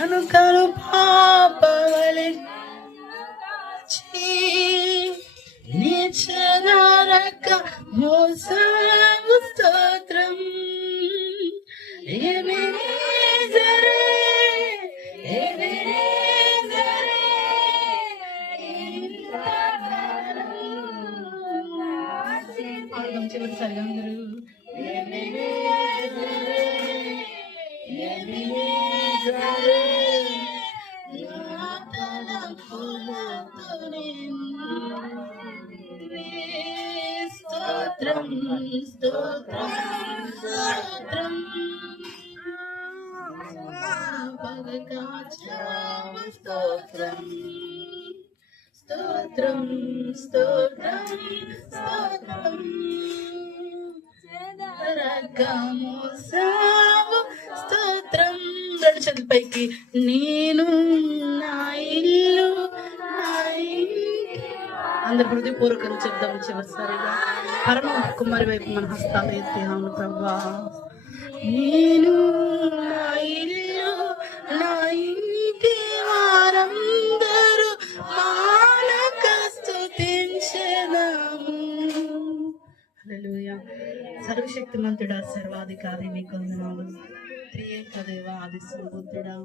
అనుకను పాపవలె నిచ్చగారక మోసావు స్తోత్రం. ఎబెనేజరే ఎబెనేజరే చివరిసారిగా అందరూ ఎబెనేజరే ఎబెనేజరే నా తలపులతో స్తోత్రం స్తోత్రం స్తోత్రం భగకాచామ స్తోత్రం స్తోత్రం స్తోత్రం స్తోత్రం రకమోసావు స్తోత్రం. రెండు చేతుల పైకి. నేను నా ఇల్లు నా అందరి హృదయపూర్వకంగా చెప్దాం చివరిసారిగా. పరమ కుమారి వైపు మన హస్తాలు ఎత్తి. అవును ప్రభా, నేను నా ఇల్లు నా ఇంటి వారందరూ మానక స్తుతించెదము. హల్లెలూయా. సర్వశక్తిమంతుడా, సర్వాధికారి నీకు వందనాలు. త్రియేక దేవ, ఆది సంబుద్ధుడా,